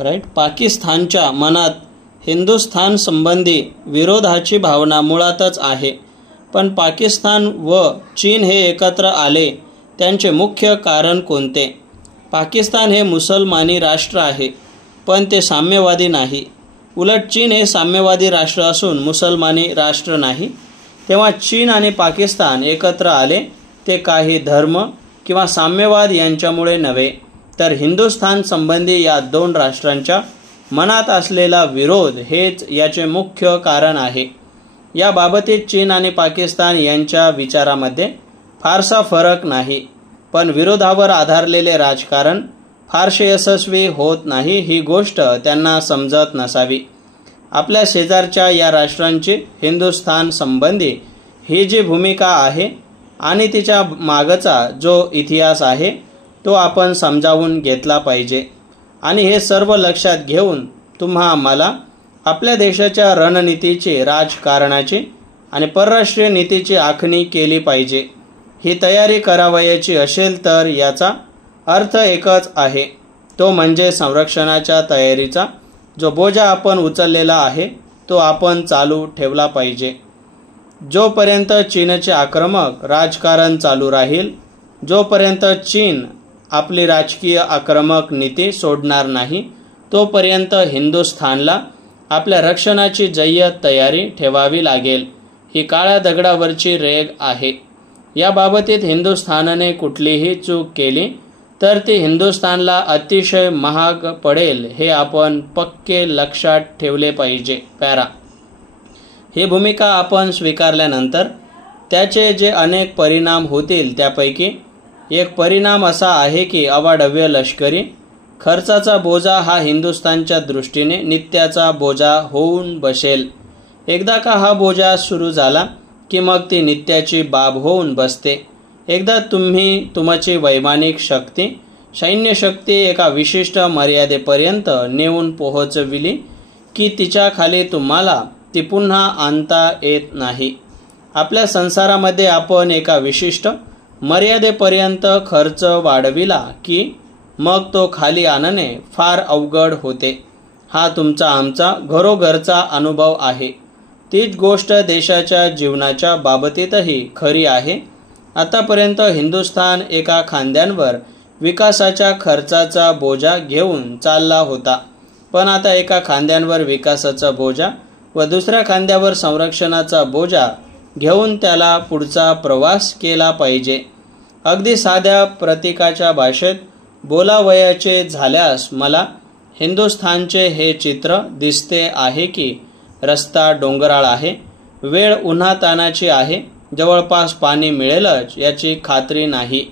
Right. पाकिस्तानच्या मनात हिंदुस्थान संबंधी विरोधाची भावना मुळातच आहे. पण पाकिस्तान व चीन हे एकत्र आले त्यांचे मुख्य कारण कोणते? पाकिस्तान हे मुसलमानी राष्ट्र आहे, पण ते साम्यवादी नाही. उलट चीन हे साम्यवादी राष्ट्र असून मुसलमानी राष्ट्र नाही. तेव्हा चीन आणि पाकिस्तान एकत्र आले ते काही धर्म किंवा साम्यवाद यांच्यामुळे नव्हे, तर हिंदुस्थान संबंधी या दोन राष्ट्रांच्या मनात असलेला विरोध हेच याचे मुख्य कारण आहे. या बाबतीत चीन आणि पाकिस्तान यांच्या विचारामध्ये फारसा फरक नाही, पण विरोधावर आधारलेले राजकारण फारसे यशस्वी होत नाही ही गोष्ट त्यांना समजत नसावी. आपल्या शेजारच्या या राष्ट्रांची हिंदुस्थान संबंधी ही जी भूमिका आहे आणि तिच्या मागचा जो इतिहास आहे तो आपण समजावून घेतला पाहिजे. आणि हे सर्व लक्षात घेऊन तुम्हा आम्हाला आपल्या देशाच्या रणनीतीची, राजकारणाची आणि परराष्ट्रीय नीतीची आखणी केली पाहिजे. ही तयारी करावयाची असेल तर याचा अर्थ एकच आहे, तो म्हणजे संरक्षणाच्या तयारीचा जो बोजा आपण उचललेला आहे तो आपण चालू ठेवला पाहिजे. जोपर्यंत चीनचे आक्रमक राजकारण चालू राहील, जोपर्यंत चीन आपली राजकीय आक्रमक नीती सोडणार नाही, तोपर्यंत हिंदुस्थानला आपल्या रक्षणाची जय्यत तयारी ठेवावी लागेल. ही काळ्या दगडावरची रेघ आहे. या बाबतीत हिंदुस्थानने कुठलीही चूक केली तर ती हिंदुस्थानला अतिशय महाग पडेल हे आपण पक्के लक्षात ठेवले पाहिजे. पॅरा. ही भूमिका आपण स्वीकारल्यानंतर त्याचे जे अनेक परिणाम होतील त्यापैकी एक परिणाम असा आहे की अवाढव्य लष्करी खर्चाचा बोजा हा हिंदुस्थानच्या दृष्टीने नित्याचा बोजा होऊन बसेल. एकदा का हा बोजा सुरू झाला की मग ती नित्याची बाब होऊन बसते. एकदा तुम्ही तुमची वैमानिक शक्ती, सैन्य शक्ती एका विशिष्ट मर्यादेपर्यंत नेऊन पोहोचविली की तिच्या खाली तुम्हाला ती पुन्हा आणता येत नाही. आपल्या संसारामध्ये आपण एका विशिष्ट मर्यादेपर्यंत खर्च वाढविला की मग तो खाली आणणे फार अवघड होते. हा तुमचा आमचा घरोघरचा अनुभव आहे. तीच गोष्ट देशाच्या जीवनाच्या बाबतीतही खरी आहे. आतापर्यंत हिंदुस्थान एका खांद्यांवर विकासाच्या खर्चाचा बोजा घेऊन चालला होता, पण आता एका खांद्यावर विकासाचा बोजा व दुसऱ्या खांद्यावर संरक्षणाचा बोजा घेऊन त्याला पुढचा प्रवास केला पाहिजे. अगदी साध्या प्रतीकाच्या भाषेत बोलावयाचे झाल्यास मला हिंदुस्थानचे हे चित्र दिसते आहे की रस्ता डोंगराळ आहे, वेळ उन्हातानाची आहे, जवळपास पाणी मिळेलच याची खात्री नाही,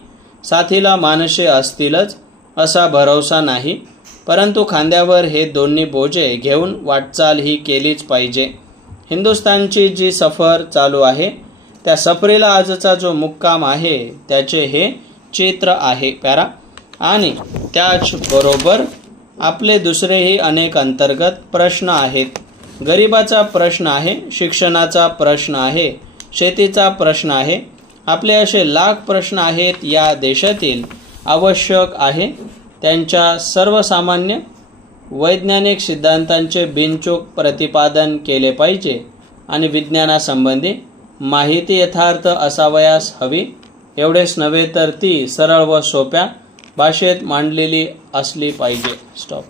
साथीला माणसे असतीलच असा भरवसा नाही, परंतु खांद्यावर हे दोन्ही बोजे घेऊन वाटचाल ही केलीच पाहिजे. हिंदुस्थानची जी सफर चालू आहे त्या सफरीला आजचा जो मुक्काम आहे त्याचे हे चित्र आहे. पॅरा. आणि त्याचबरोबर आपले दुसरेही अनेक अंतर्गत प्रश्न आहेत. गरिबाचा प्रश्न आहे, शिक्षणाचा प्रश्न आहे, शेतीचा प्रश्न आहे. आपले असे लाख प्रश्न आहेत या देशातील. आवश्यक आहे त्यांच्या सर्वसामान्य वैज्ञानिक सिद्धांतांचे बिनचूक प्रतिपादन केले पाहिजे आणि विज्ञानासंबंधी माहिती यथार्थ असावयास हवी. एवढेच नव्हे तर ती सरळ व सोप्या भाषेत मांडलेली असली पाहिजे. स्टॉप.